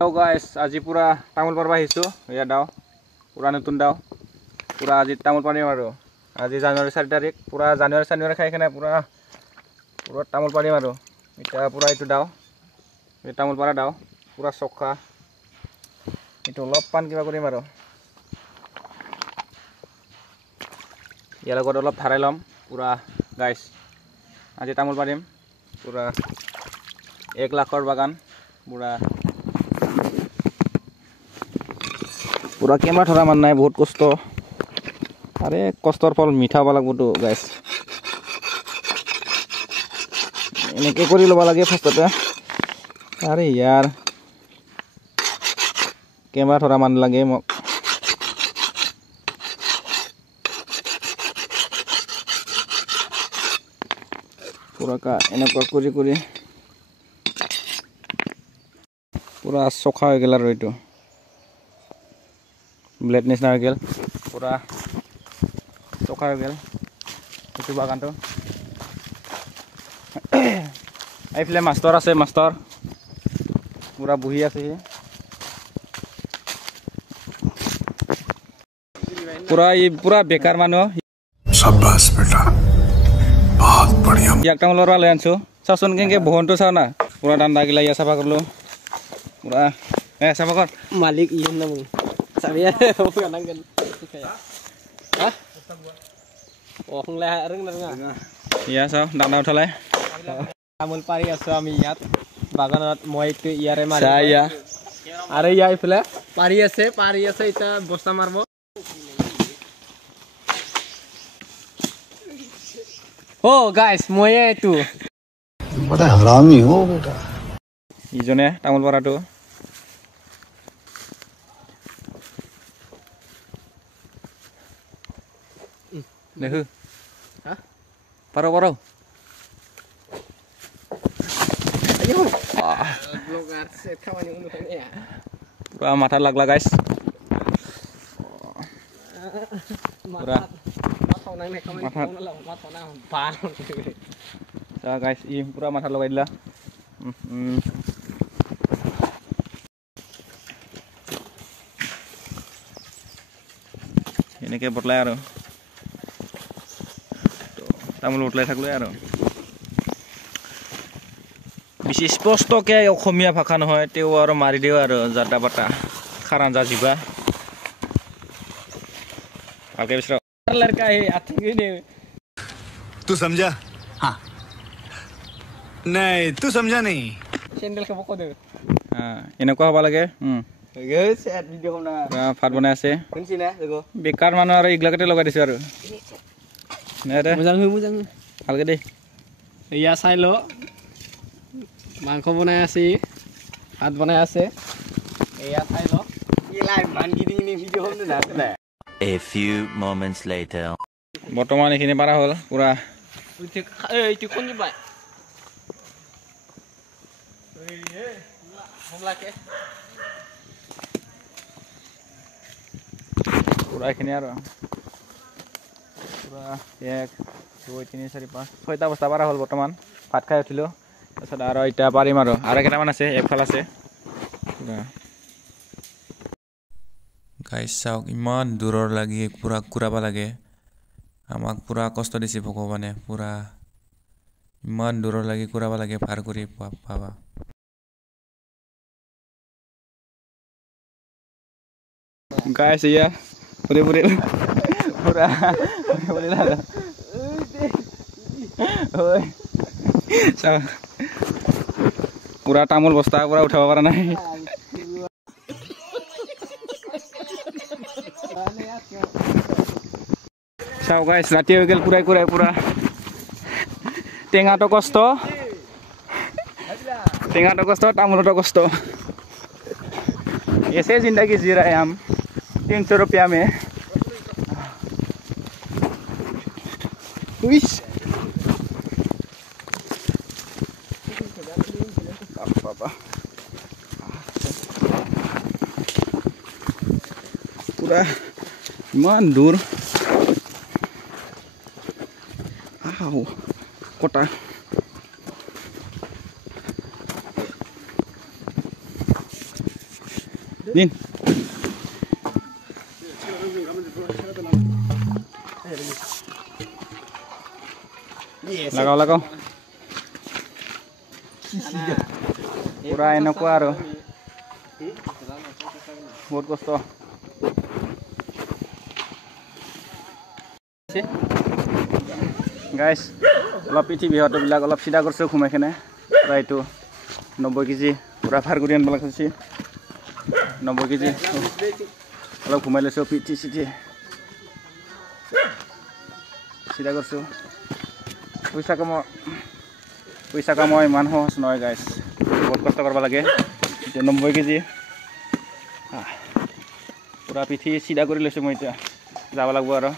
Hello guys, আজি পুৰা তামোল পাৰবা আহিছো এয়া দাও পুৰা নতুন দাও পুৰা আজি তামোল পাৰিম আৰু আজি জানুৱাৰী 4 তাৰিখ পুৰা জানুৱাৰী খাই কেনে পুৰা তামোল পাৰিম আৰু এটা পুৰা এইটো দাও এই তামোল পাৰা দাও পুৰা চক্কা এইটো অলপ পান কিবা কৰিম আৰু ইয়াৰ লগত অলপ ধাৰাই লম পুৰা গাইস আজি তামোল পাৰিম পুৰা 1 লাখৰ বাগান পুৰা पूरा कैमरा थोड़ा मानना है बहुत कष्ट अरे कष्टर फल मीठा हब लागब तो गाइस एनेके करि लबा लागे फार्स्टते अरे यार कैमरा थोड़ा मान लागे मक पूरा का एनेका करि पूरा सखा हो गेल आरो एतो ब्लेड निसना हो गेल पूरा चौका हो गेल इटु बागानটো आइफले मास्टर আছে मास्टर पूरा बही আছে पूरा बेकार मानो शाबाश बेटा बहुत बढ़िया एक टामलर वाले आनसु सासन केंगे बहनतो साव ना पूरा दांडा गिला या साफा करलो पूरा साफा कर मालिक इयन ना मु साबिया होगानांगोन हा ओ खंला रोंना रोङा या साव दांडा उठालाय तामोल पारि आছো আমি ইয়াত বাগানত মই একটু ইয়ারে মারি ইয়া আরে ইয়া ইফলে পারি আছে এটা বস্তা মারবো ও গাইস মই এটু बड़ा हरामी हो बेटा ইজনে তামোল পাৰাটো Nehu. Hah? Paro. Ayo. Belum set kawan yang unutan ya. Pura mata lag guys. Pura. Mata nang nek kawan mata nang pan. So guys, ini pura mata lagai dila. Ini kayak berlay aro. তামোল উঠলাই থাকলো আৰু বেছি স্পষ্টকে অসমীয়া ভাষা নহয় তেও আৰু মাৰি দিও আৰু জাটা পাটা খাৰান যা জিবা ভালকে বিচৰা लड़का है आथेंगे ने तू समझा हाँ नहीं तू समझा नहीं सैंडल का बको दे এনেকুৱা হ'ব লাগে guys set video हमना ভাত বনাই আছে শুনছি না দেখো বেকাৰ মানুহ আৰু ইগলাকতে লগাই দিছো আৰু मोजां ভালকে দে ইয়া চাইলো মাংস বনাই আছে ভাত বনাই আছে ইয়া চাইলো ই লাইভ বানগি দিনি ভিডিও হল না A few moments later বৰ্তমান এখিনি পাৰা হ'ল পুৰা এইটো কোন বাই हमलाके পুৰা এখিনি আৰু পুৰা 1 2 3 4 5 6টা বস্তা পাৰা হ'ল বৰ্তমান ভাত খাই উঠিলো তাৰছত আৰু এটা পাৰিম আৰু কেটামান আছে একফাল আছে গাইস চাওক ইমান দূৰৰ লাগি পুৰা কুৰাবা লাগে আমাক পুৰা কষ্ট দিছে ভগৱানে পুৰা ইমান দূৰৰ লাগি কুৰাবা লাগে পাৰ কৰি পাবা গাইস ইয়া পুৰে পুৰা লাগা ওই পুৰা তামোল বস্তা পুৰা উঠাব পাৰা নাই চাও গাইস ৰাতি হৈ গেল পুৰা টেঙাটো কষ্ট তামোলটো কষ্ট ऐसे जिंदगी जी रहे हम 300 रुपया में पूरा इमान दूर कोटा দিন লাগাও লাগাও পুৰা এনেকুৱা আৰু বহুত কষ্ট গাইছ অলপ পিঠি বিহতবিলাক অলপ চিধা কৰিছোঁ ঘুমাই কিনে পূৰা এইটো 90 কেজি পূৰা ভাৰ কৰি আনিব লাগিছে 90 কেজি অলপ ঘুমাই লৈছোঁ পিঠি চিঠি চিধা কৰিছোঁ পইচা কামোৱা ইমান সহজ নহয় গাইছ বহুত কষ্ট কৰিব লাগে এতিয়া 90 কেজি পূৰা পিঠি চিধা কৰি লৈছোঁ মই এতিয়া যাব লাগিব আৰু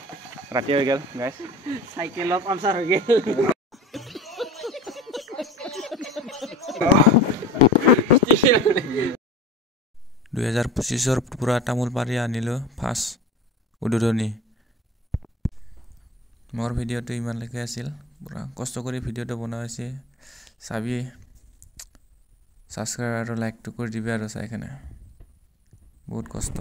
ৰাতি হৈ গ'ল গাইছ চাইকেলৰ পামচাৰ হৈ গ'ল 2025 পুৰা তামোল পাৰি আনিলোঁ ফাৰ্ষ্ট উদ্বোধনী মোৰ ভিডিঅ'টো ইমানলৈকে আছিল পুৰা কষ্ট কৰি ভিডিঅ'টো বনোৱা হৈছে চাবি ছাবস্ক্ৰাইব আৰু লাইকটো কৰি দিবি আৰু চাই কিনে বহুত কষ্ট